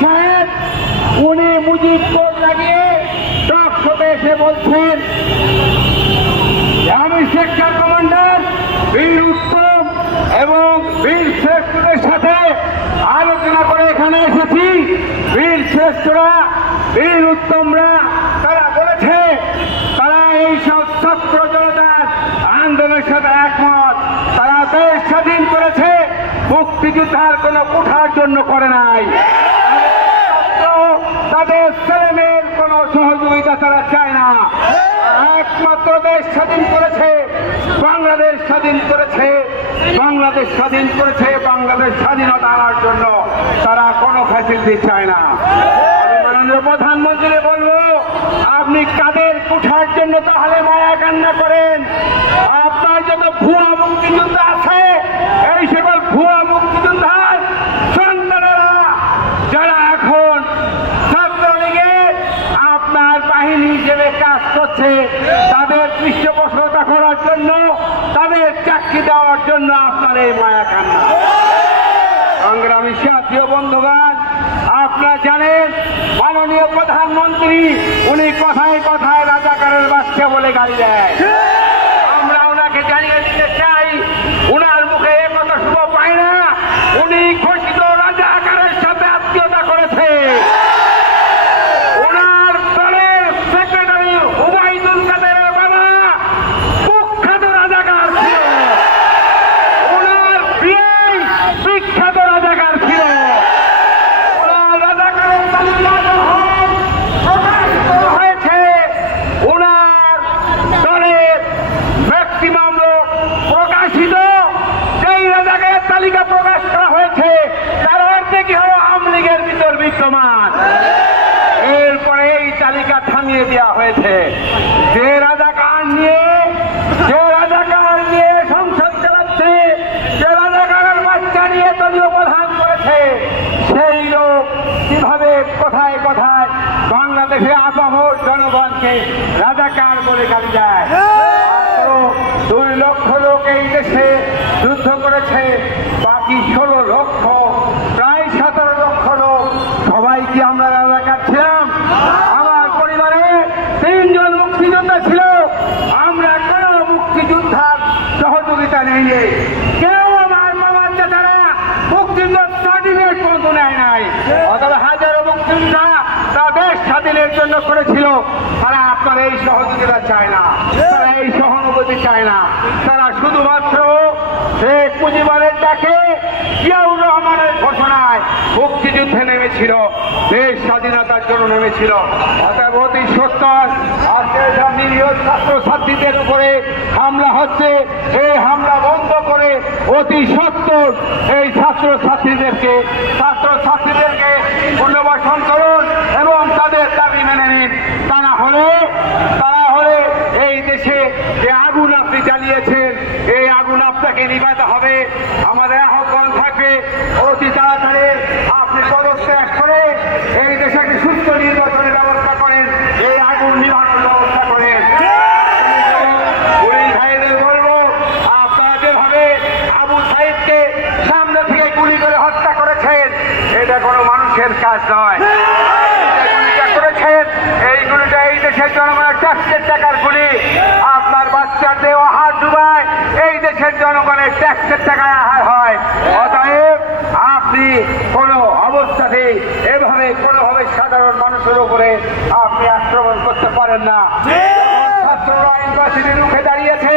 সাহেব উনি মুজিব কোড লাগিয়ে টক শোতে এসে বলছেন আমি সেক্টর কমান্ডার বীর উত্তম এবং বীর শ্রেষ্ঠদের সাথে আলোচনা করে এখানে এসেছি। বীর শ্রেষ্ঠরা বীর উত্তমরা তারা বলেছে তারা এই সব ছাত্র জনতার আন্দোলনের সাথে একমত। তারা দেশ স্বাধীন করেছে, মুক্তিযোদ্ধার কোনো কোঠার জন্য করে নাই। তাদের ছেলেমেয়ের কোনো সহযোগিতা তারা চায় না। একমাত্র দেশ স্বাধীন করেছে, বাংলাদেশ স্বাধীন করেছে, বাংলাদেশ স্বাধীন করেছে, বাংলাদেশ স্বাধীনতা আনার জন্য তারা কোনো ফ্যাসিলিটি চায় না। মাননীয় প্রধানমন্ত্রী বলবো আপনি কাদের কোঠার জন্য তাহলে মায়া কান্না করেন? আপনার যত ভুয়া মুক্তিযোদ্ধা আছে এই সকল ভুয়া মুক্তিযোদ্ধার সন্তানেরা যারা এখন ছাত্রলীগের আপনার বাহিনী হিসেবে কাজ করছে তাদের পৃষ্ঠপোষকতা করার জন্য, তাদের চাকরি দেওয়ার জন্য আপনার এই মায়া কান্না। সংগ্রামী সাথী বন্ধুগণ, আপনারা জানেন মাননীয় প্রধানমন্ত্রী উনি কথায় কথায় রাজাকারের বাচ্চা বলে গালি দেয়। আমরা ওনাকে জানিয়ে দিতে চাই উনার মুখে এ কথা শুভ পায় না। উনি ঘোষিত রাজাকারের সাথে আত্মীয়তা করেছে। ওনার দলের সেক্রেটারি ওবায়দুল কাদেরের বাবা কুখ্যাত রাজাকার ছিল। ওনার বিয়ে বিখ্যাত রাজাকার ছিল। ওনার রাজাকারের তালিকা যখন প্রকাশিত হয়েছে ওনার দলের ম্যাক্সিমাম লোক প্রকাশিত যেই রাজাকারের তালিকা প্রকাশ করা হয়েছে তার অর্ধেকই হল আওয়ামী লীগের ভিতর বিদ্যমান। এরপরে এই তালিকা থামিয়ে দেওয়া হয়েছে। যে রাজাকার নিয়ে সংসদ চালাচ্ছে, যে রাজাকারের বাচ্চা নিয়ে দলীয় প্রধান করেছে, সেই লোক কিভাবে কথায় কথায় বাংলাদেশে আপামর জনগণকে রাজাকার বলে গালি দেয়। 2 লক্ষ লোক এই দেশে যুদ্ধ করেছে, বাকি 16 লক্ষ প্রায় 17 লক্ষ লোক সবাই কি আমরা রাজাকার ছিলাম? আমার পরিবারে 3 জন মুক্তিযোদ্ধা ছিল। আমরা কোনো মুক্তিযোদ্ধার সহযোগিতা নেই। কেউ আমার মামার চাচারা মুক্তিযোদ্ধার সার্টিফিকেট পর্যন্ত নেয় নাই। অথবা হাজারো মুক্তিযোদ্ধা তারা দেশ স্বাধীনের জন্য করেছিল। তারা আপনার এই সহযোগিতা চায় না, তারা এই সহানুভূতি চায় না। তারা শুধুমাত্র শেখ মুজিবের ডাকে, জিয়াউর রহমানের ঘোষণায় মুক্তিযুদ্ধে নেমেছিল, দেশ স্বাধীনতার জন্য নেমেছিল। অতএব অতি সত্তর আজকে নিরীহ ছাত্রছাত্রীদের উপরে হামলা হচ্ছে, এই হামলা বন্ধ করে অতি সত্তর এই ছাত্রছাত্রীদেরকে পুনর্বাসন করুন এবং তাদের দাবি মেনে নিন। তা না হলে এই দেশে যে আগুন আপনি জ্বালিয়েছেন এই আগুন আপনাকে নিভাতে হবে। আমাদের আহ্বান থাকবে অতি তাড়াতাড়ি আপনি পদত্যাগ করে এই দেশে একটি সুস্থ নির্বাচনের ব্যবস্থা করেন, এই আগুন নিভানোর ব্যবস্থা করেন। পুলিশ ভাইদের বলবো আপনারা যেভাবে আবু সাইদকে সামনে থেকে গুলি করে হত্যা করেছেন এটা কোনো মানুষের কাজ নয়। গুলিটা করেছেন এই গুলিটা এই দেশের জনগণের ট্যাক্সের টাকার গুলি। আপনার বাচ্চার দেহ হাত ডুবায় এই দেশের জনগণের ট্যাক্সের টাকায় আহার হয়। অতএব আপনি কোনো অবস্থাতেই এভাবে কোনোভাবে সাধারণ মানুষের উপরে আপনি আক্রমণ করতে পারেন না। ছাত্ররা ইউনিভার্সিটির মুখে দাঁড়িয়েছে,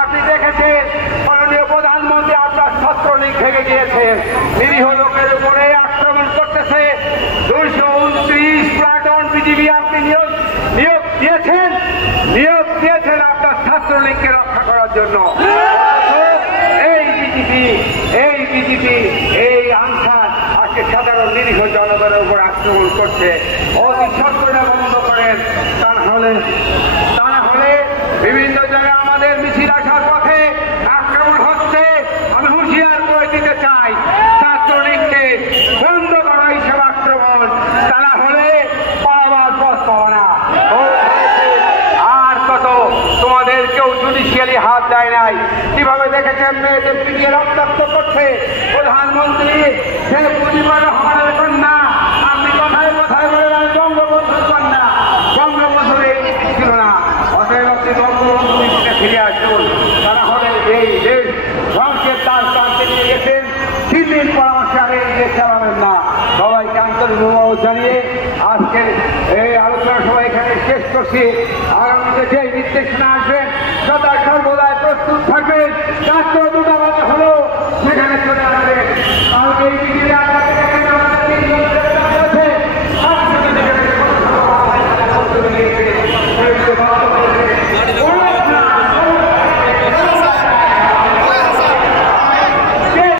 আপনি দেখেছেন মাননীয় প্রধানমন্ত্রী আপনার ছাত্রলীগ ভেঙে গিয়েছে, নিরীহ লোকের উপরে আক্রমণ করতেছে। 229 প্লাটুন বিজিবি আপনি নিয়োগ দিয়েছেন আপনার ছাত্রলীগকে রক্ষা করার জন্য। এই বিজিবি এই আনসার আজকে সাধারণ নিরীহ জনগণের উপর আক্রমণ করছে। অতি সত্তরটা বন্ধ করেন। তা না হলে বিভিন্ন জায়গায় আমাদের মিছিল আসার পথে আক্রমণ হচ্ছে। আমি হুঁশিয়ার করে দিতে চাই ছাত্রলীগকে বন্ধ করা হিসেবে আক্রমণ। তা না হলে পালাবার পথ পাওয়া না। আর কত তোমাদের কেউ জুডিশিয়ালি হাত দেয় নাই। কিভাবে দেখেছেন মেয়েদের পিটিয়ে রক্তাক্ত করছে প্রধানমন্ত্রী শেখ মুজিবুর রহমানের কন্যা ধ্বংসের তার প্রান্তে নিয়ে গেছেন। দিল্লির পরামর্শে আগে দেশ চালাবেন না। সবাইকে আন্তরিক ধন্যবাদ জানিয়ে আজকের এই আলোচনা সবাই এখানে শেষ করছি। আগামীতে যে নির্দেশনা আসবেন সদা সর্বদাই প্রস্তুত থাকবেন। রাষ্ট্র দূতাবাস হলো সেখানে চলে আসবেন। কারণ এই